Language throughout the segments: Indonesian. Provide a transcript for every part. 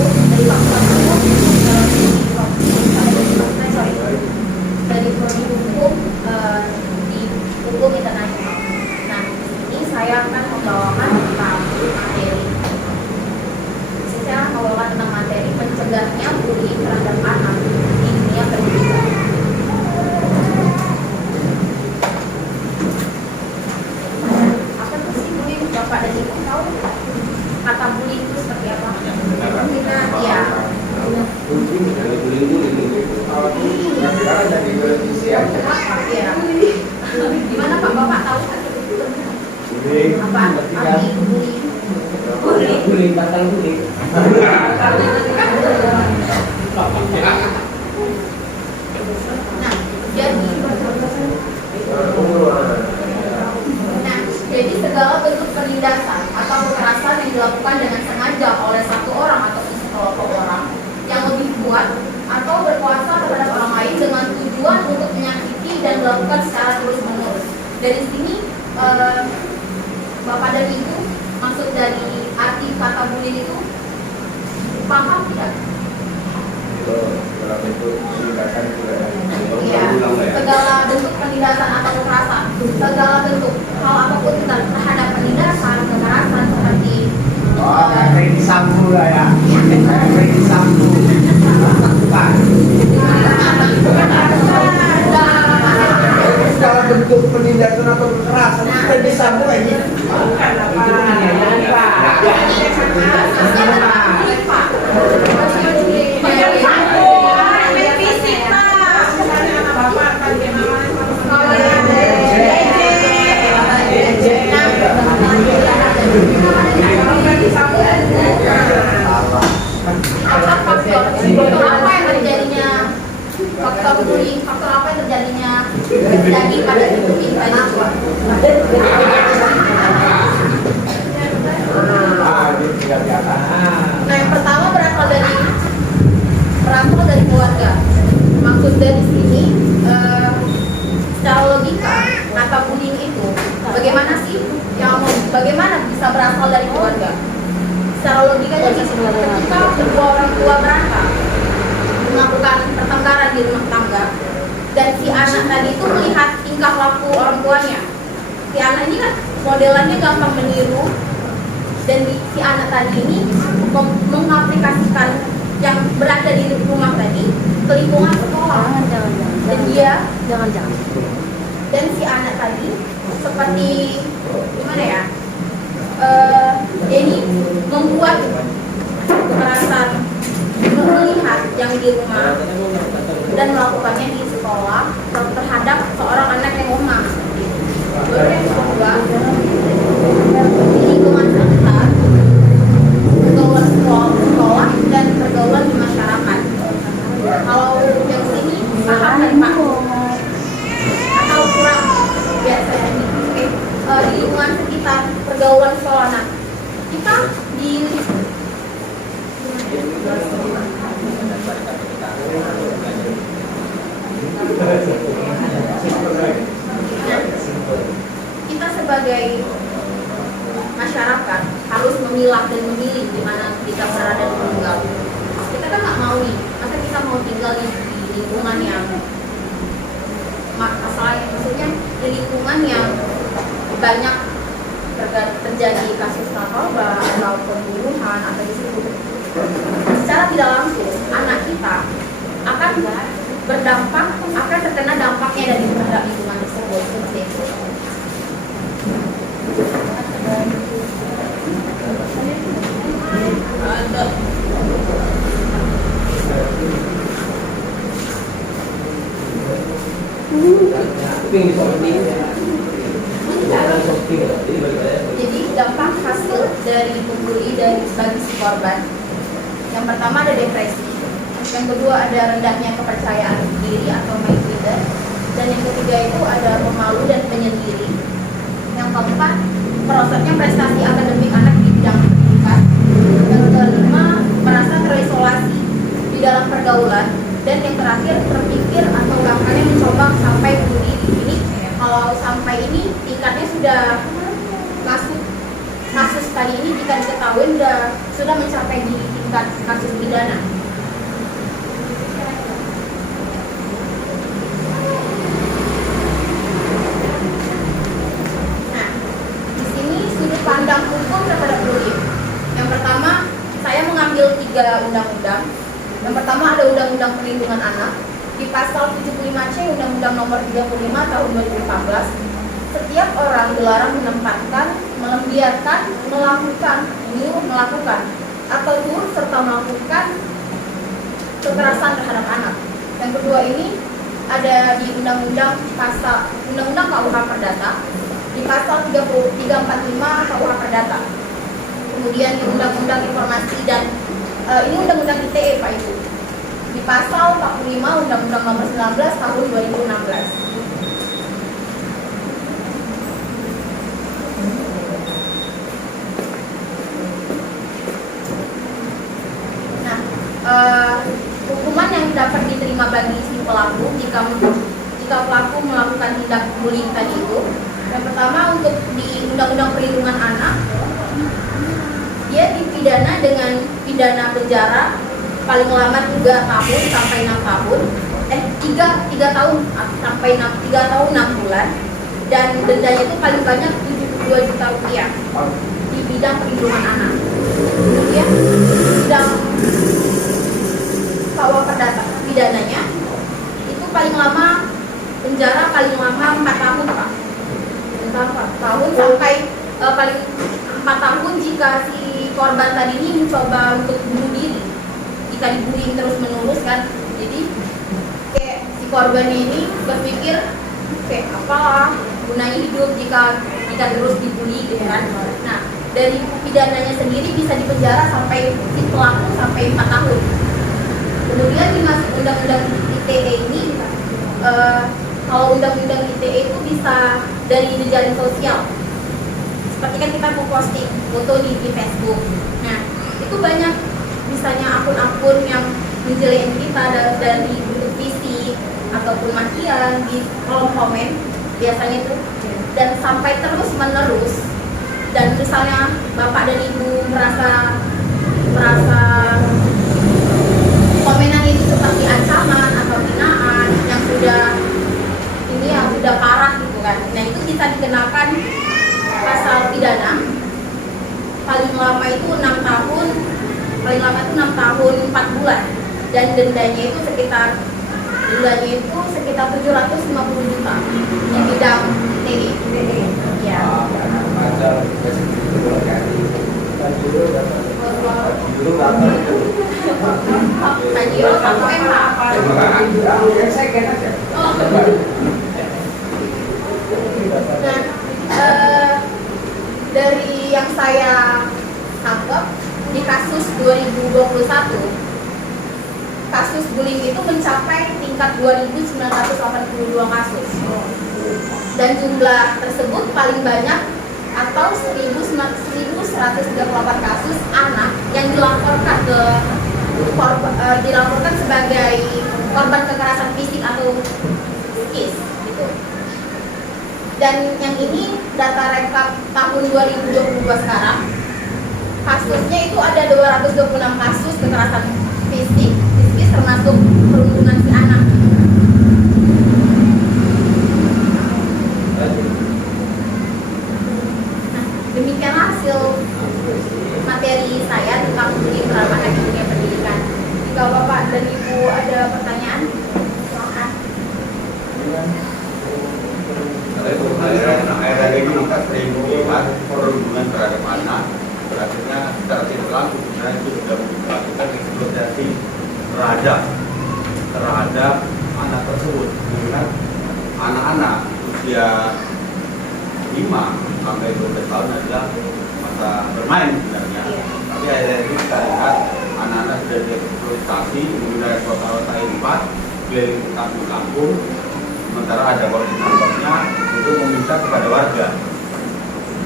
dari fakta dari prodi hukum di hukum internasional. Nah, ini saya akan membawakan tentang materi. Saya membawakan tentang materi mencegahnya bullying terhadap anak di dunia pendidikan. Apa tuh sih bullying? Bapak dan Ibu tahu kata bullying itu seperti apa? Kita ya. Gimana Pak? Bapak tahu kan? Apa arti bullying? Bullying, batal bullying. Jadi segala bentuk penindasan atau kekerasan yang dilakukan dengan sengaja oleh satu orang atau sekelompok orang yang lebih kuat atau berkuasa terhadap orang lain dengan tujuan untuk menyakiti dan dilakukan secara terus-menerus. Dari sini Bapak dan Ibu maksud dari arti kata bullying itu paham tidak? Dalam bentuk penindasan Iya, segala bentuk penindasan atau kekerasan, segala bentuk hal apapun terhadap penindasan, kekerasan seperti Kayak disambung lah ya. Kayak disambung. Segala bentuk penindasan atau kekerasan itu disambung aja. Bukan apa? Faktor apa yang terjadinya faktor bullying, faktor apa yang terjadinya terjadi pada bullying tadi? Nah, yang pertama berasal dari keluarga. Maksud dari sini secara logika kata bullying itu bagaimana sih bagaimana bisa berasal dari keluarga? Secara logikanya ketika kedua orang tua mereka melakukan pertengkaran di rumah tangga dan si anak tadi itu melihat tingkah laku orang tuanya, si anak ini kan modelannya gampang meniru dan si anak tadi ini mengaplikasikan yang berada di rumah tadi ke lingkungan sekolah. Dan dia dan si anak tadi seperti gimana ya? Ini membuat kekerasan melihat yang di rumah dan melakukannya di sekolah terhadap seorang anak yang lemah. Lalu yang kedua, di lingkungan sekitar, pergaulan sekolah dan pergaulan di masyarakat. Kalau yang sini paham kan Pak? Atau kurang biasa ini? Di lingkungan sekitar pergaulan sekolah. Nah, kita di kita sebagai masyarakat harus memilah dan memilih di mana kita berada dan tinggal. Kita kan nggak mau nih, masa kita mau tinggal di lingkungan yang maksudnya di lingkungan yang banyak terjadi kasus narkoba atau pembunuhan atau disitu. Secara tidak langsung anak kita akan berdampak, akan terkena dampaknya dari terhadap lingkungan tersebut. Seperti itu. Jadi dampak hasil dari pembuli dari bagi si korban, yang pertama ada depresi, yang kedua ada rendahnya kepercayaan diri atau mindset, dan yang ketiga itu ada pemalu dan penyendiri. Yang keempat, merosotnya prestasi akademik anak di bidang pendidikan. Yang kelima, merasa terisolasi di dalam pergaulan. Dan yang terakhir, terpikir atau bahkan mencoba sampai bunuh diri. Ini kalau sampai ini tingkatnya sudah kasus tadi ini jika diketahui sudah mencapai di tingkat kasus pidana. Nah, di sini sudut pandang hukum terhadap bullying. Yang pertama, saya mengambil 3 undang-undang. Yang pertama ada Undang-Undang Perlindungan Anak. Di pasal 75C Undang-Undang Nomor 35 Tahun 2014, setiap orang dilarang menempatkan, membiarkan, menyuruh melakukan, atau turut serta melakukan kekerasan terhadap anak. Yang kedua ini ada di Undang-Undang KUH Perdata, di pasal 345 KUH Perdata. Kemudian di Undang-Undang Informasi dan ini Undang-Undang ITE Pak Ibu. Di pasal 45 Undang-Undang Nomor 19 Tahun 2016. Hukuman yang dapat diterima bagi si pelaku jika pelaku melakukan tindak bullying tadi itu, yang pertama untuk di Undang-Undang Perlindungan Anak, dia dipidana dengan pidana penjara paling lama 3 tahun sampai 6 tahun, 3 tahun sampai 3 tahun 6 bulan, dan dendanya itu paling banyak 72 juta rupiah di bidang perlindungan anak. Kemudian bidang KUH Perdata pidananya itu paling lama penjara paling lama 4 tahun Pak. 4 tahun sampai paling 4 tahun jika si korban tadi ini mencoba untuk bunuh diri. Jika dibullying terus menerus kan, jadi kayak si korban ini berpikir kayak apalah gunanya hidup jika terus dibully gitu kan. Nah, dari pidananya sendiri bisa dipenjara sampai si pelaku sampai 4 tahun. Kemudian dimasuk undang-undang ITE ini, kalau undang-undang ITE itu bisa dari jejaring sosial. Seperti kan kita mau posting foto di Facebook. Nah, itu banyak misalnya akun-akun yang menjelekan kita dari bentuk fisik ataupun makian di kolom komen biasanya itu, dan sampai terus menerus. Dan misalnya bapak dan ibu merasa komenan itu seperti ancaman atau hinaan yang sudah parah gitu kan. Nah, itu bisa dikenakan pasal pidana paling lama itu 6 tahun, paling lama itu 6 tahun 4 bulan, dan dendanya itu sekitar 750 juta di bidang ITE. Ya. Tajiro 1 M. Nah, dari yang saya tangkap di kasus 2021, kasus bullying itu mencapai tingkat 2.982 kasus, dan jumlah tersebut paling banyak atau 1.138 kasus anak yang dilaporkan sebagai korban kekerasan fisik atau psikis gitu. Dan yang ini data rekap tahun 2022 sekarang, kasusnya itu ada 226 kasus kekerasan fisik termasuk perundungan si anak. Nah, demikianlah hasil materi saya tentang bullying terhadap anak di dunia pendidikan. Jika Bapak dan Ibu ada pertanyaan, silakan. Akhir-akhir ini kita sering melihat perundungan terhadap anak, akhirnya secara tidak langsung itu sudah melakukan eksploitasi terhadap anak tersebut. Mengingat anak-anak usia 5 sampai 12 tahun adalah masa bermain sebenarnya. Tapi akhir-akhir ini kita lihat anak-anak sudah dieksploitasi menggunakan kota-kota empat keliling kampung-kampung, sementara ada koordinatornya untuk meminta kepada warga.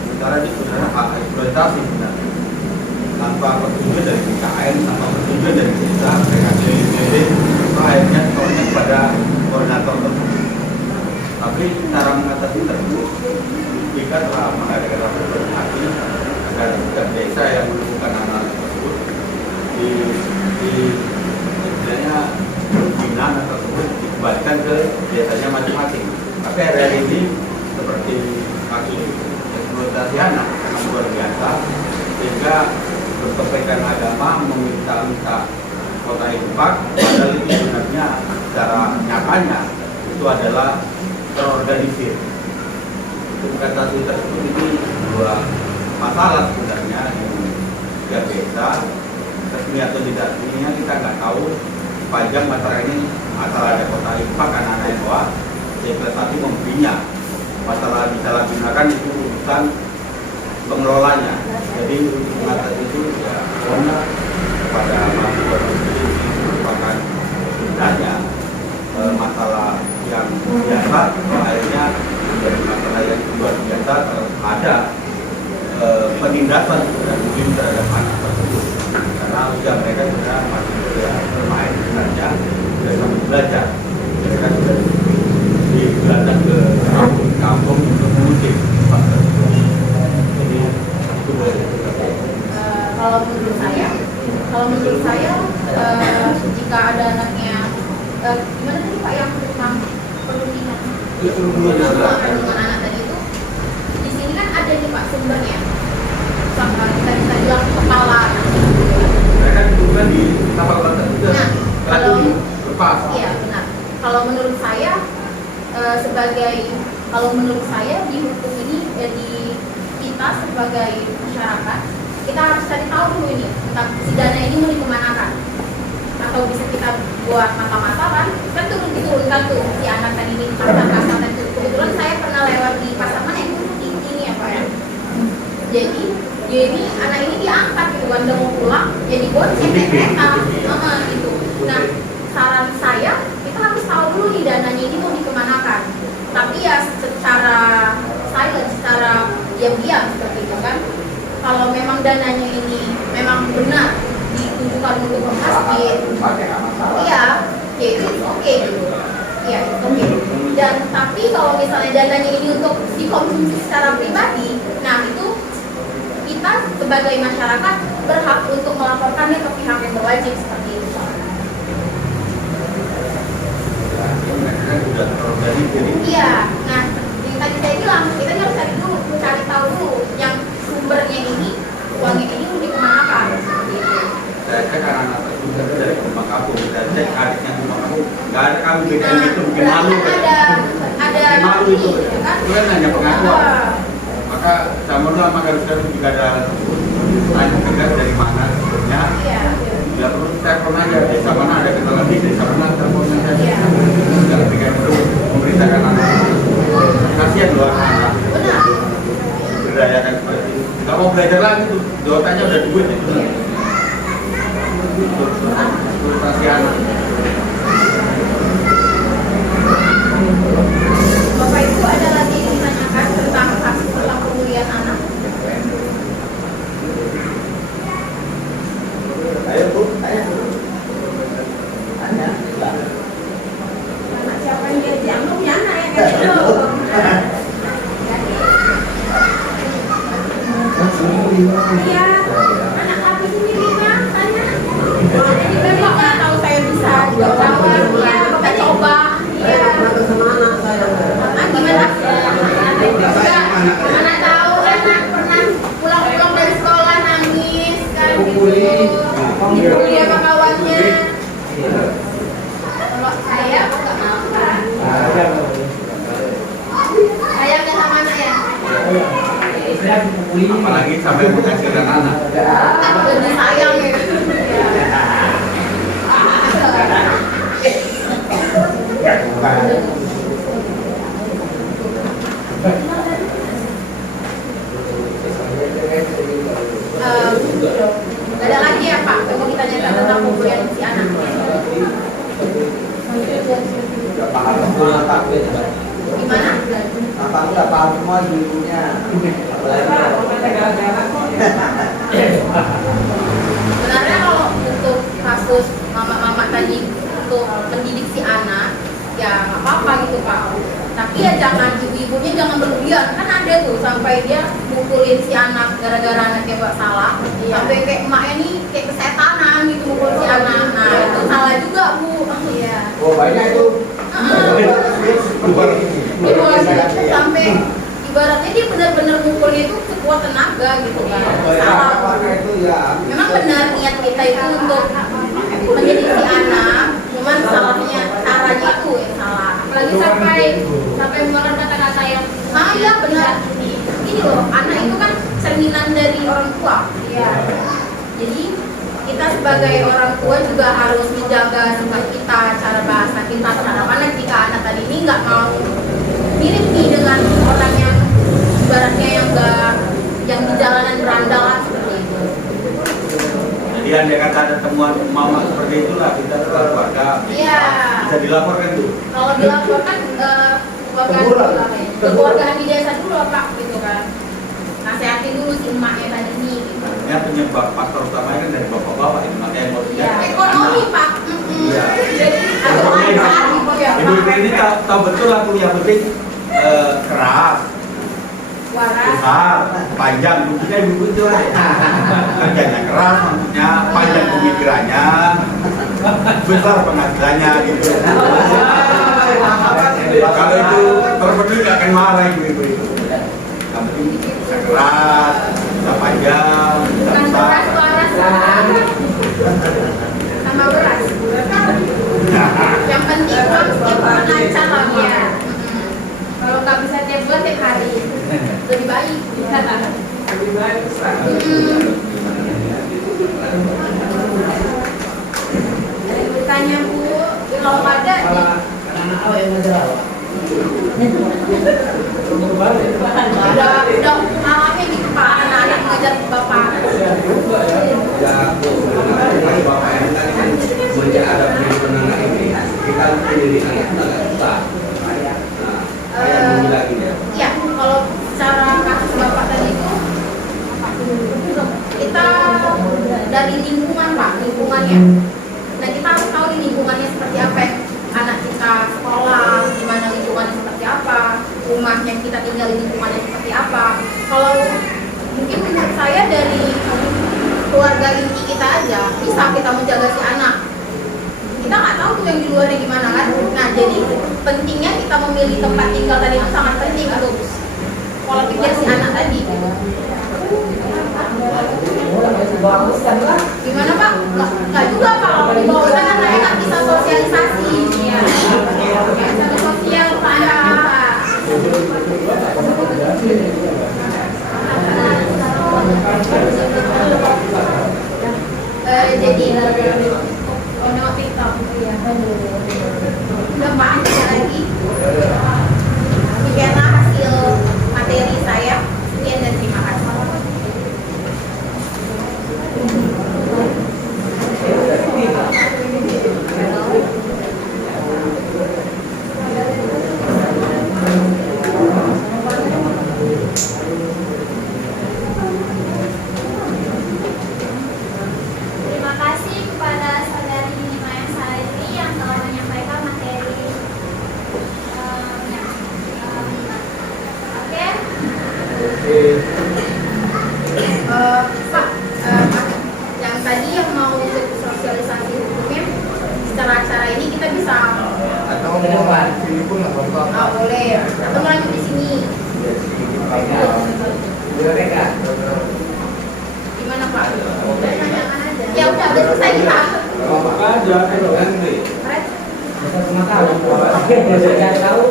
Sementara itu sebenarnya hak eksploitasi sebenarnya, tanpa persetujuan dari BKN, tanpa persetujuan dari desa, mereka keliling-keliling, akhirnya sekolahnya kepada koordinator tersebut. Tapi cara mengatasi tersebut, kita telah mengadakan rapat koordinasi agar setiap desa yang menemukan anak tersebut istilahnya pembinaan tersebut dikembalikan ke desanya masing-masing. Tapi hari ini seperti kasus eksploitasi anak sangat luar biasa, sehingga berpegang agama meminta kota Ipak, padahal itu sebenarnya secara nyatanya itu adalah terorganisir. Implementasi tersebut ini dua masalah sebenarnya yang berbeda, resmi atau tidak resminya kita nggak tahu. Panjang masalah ini masalah ada kota Ipak anak-anak yang bawah, implementasi membelinya. Masalah disalahgunakan itu urusan pengelolanya. Jadi mengatasi itu ya kepada mahasiswa sendiri merupakan sebenarnya masalah yang biasa, akhirnya menjadi masalah yang luar biasa kalau ada penindasan dan mungkin terhadap anak tersebut, karena usia mereka sudah masih bermain saja, sudah sambil belajar, mereka sudah dibelanja ke kampung untuk mengutip tempat tersebut. Jadi itu kalau menurut saya jika ada anaknya gimana tadi Pak yang tentang perundingan perundingan anak tadi itu, di sini kan ada nih Pak sumbernya, sama kita bilang kepala mereka juga di kapal batas juga. Nah, kalau lepas. Iya benar. Kalau menurut saya menurut saya di hukum ini di kita sebagai masyarakat kita harus cari tahu dulu ini tentang si dana ini mau dikemanakan, atau bisa kita buat mata-mata kan diturunkan tuh si anak tadi ini pasar itu. Kebetulan saya pernah lewat di pasar mana itu tinggi ini ya Pak ya. Jadi anak ini diangkat gitu kan, udah mau pulang jadi bonceng naik kereta gitu. Nah saran saya kita harus tahu dulu nih dananya ini mau dikemanakan, tapi ya secara silent, secara diam-diam seperti itu kan. Kalau memang dananya ini memang benar ditujukan untuk masjid, iya, ya itu oke gitu, iya oke. Dan tapi kalau misalnya dananya ini untuk dikonsumsi secara pribadi, nah itu kita sebagai masyarakat berhak untuk melaporkannya ke pihak yang berwajib seperti itu. Iya, nah yang tadi saya bilang kita harus cari tahu dulu yang sumbernya ini, uangnya ini mau dikemanakan seperti itu. Saya cek anak-anak tersebut dari Kembang Kapung, saya cek adiknya Kembang Kapung, nggak ada kami bikin itu, bikin malu. Ada malu itu, kan? itu kan hanya pengakuan. Maka saya mohon maka harus jika ada tersebut, tanya tegas dari mana sumbernya. Iya. Ya perlu telepon aja, desa mana ada kita lebih, desa mana telepon aja. Iya. Jangan bikin perlu memberitakan anak. Kasihan loh anak. Benar. Berdayakan seperti itu. Nggak mau belajar lagi tuh, jawabannya udah duit itu. Eksploitasi anak. Bapak Ibu ada lagi yang ditanyakan tentang kasus tentang pemulihan anak? Ayo Bu, ayo Bu. Tanya. Anak siapa yang dia dianggap ya anak yang gitu. Iya, anak kami sendirinya tanya. Jadi memang nggak tahu saya bisa jawab. Iya, kita coba. Iya. Gimana? Mana tahu anak pernah pulang-pulang dari sekolah nangis kan gitu. Dibully sama kawannya. Kalau saya nggak mau kan. Sayangnya sama anak ya. Apalagi sampai menghasilkan anak. Lebih sayang ya. Ada lagi ya Pak, coba kita tanyakan tentang pemulihan si anak. Gimana? Apa nggak paham semua ibunya? Sebenarnya kalau untuk kasus mama-mama tadi untuk mendidik si anak, ya nggak apa-apa gitu Pak. Tapi ya jangan ibu-ibunya jangan berlebihan, kan ada tuh sampai dia mukulin si anak gara-gara anaknya buat salah, sampai kayak emaknya nih kayak kesetanan gitu mukul si anak. Oh banyak itu. Sampai ibaratnya dia benar-benar mukulnya itu sekuat tenaga gitu kan. Salah. Itu ya. Memang benar niat kita itu untuk mendidik si anak, cuman salahnya caranya itu yang salah. Apalagi sampai mengeluarkan kata-kata yang Iya benar. Ini loh, anak itu kan cerminan dari orang tua. iya. Jadi kita sebagai orang tua juga harus menjaga sifat kita, cara bahasa kita terhadap anak. Jika anak tadi ini nggak mau mirip nih dengan orang yang ibaratnya yang di jalanan berandalan seperti itu. Jadi andai kata ada temuan mama seperti itulah kita sebagai keluarga Iya. bisa dilaporkan tuh. Kalau dilaporkan kekeluargaan di desa dulu Pak gitu kan. Nasehatin dulu si emaknya tadi ini gitu. Ya penyebab faktor utamanya kan dari bapak-bapak ini makanya mau Iya, ekonomi Pak. Iya. Jadi agak lancar gitu ya Ibu Pak. ini tahu betul aku yang penting keras, Waras. besar, panjang. Buktinya ibu itu kerjanya keras, maksudnya panjang pemikirannya, besar penghasilannya gitu. Kalau itu terpenuhi nggak akan marah ibu-ibu itu. Yang penting bisa keras, bisa panjang, bisa Bukan besar. beras, waras sama beras. Yang penting uang setiap bulan lancar lah ya. Kalau nggak bisa tiap bulan tiap hari lebih baik. Ada yang bertanya Bu, kalau ada Anak-anak awak yang masalah. udah malamnya gitu Pak, anak-anak mengajar bapak. Ya, bapak yang tadi kan sejak ada pendidikan anak ini, kita pendidik anak itu agak susah. Nah, saya mau bilang gini ya. Iya, kalau cara kasus bapak tadi itu kita dari lingkungan Pak, lingkungannya. Nah kita harus tahu di lingkungannya seperti apa. Anak kita sekolah, gimana lingkungannya seperti apa, rumahnya kita tinggal di lingkungannya seperti apa. Kalau mungkin menurut saya dari keluarga inti kita aja bisa kita menjaga si anak. Kita nggak tahu tuh yang di luarnya gimana kan. Nah jadi pentingnya kita memilih tempat tinggal tadi itu sangat penting untuk pola pikir si anak tadi. Gimana Pak? Nggak juga Pak, kalau di bawah kan saya nggak bisa sosialisasi. Ya, satu sosial Pak. Jadi nengok TikTok. Udah banyak lagi. Demikianlah hasil materi saya. Sekian dan terima kasih. Terima kasih kepada saudari Nima yang Sari yang telah menyampaikan materi. Oke. Pak, yang tadi yang mau ikut sosialisasi hukumnya secara acara ini kita bisa Atau mau sini pun nggak apa-apa. boleh atau lanjut di sini gimana Pak? Ya udah selesai kita. Apa aja, kan? Red. Masa tahu.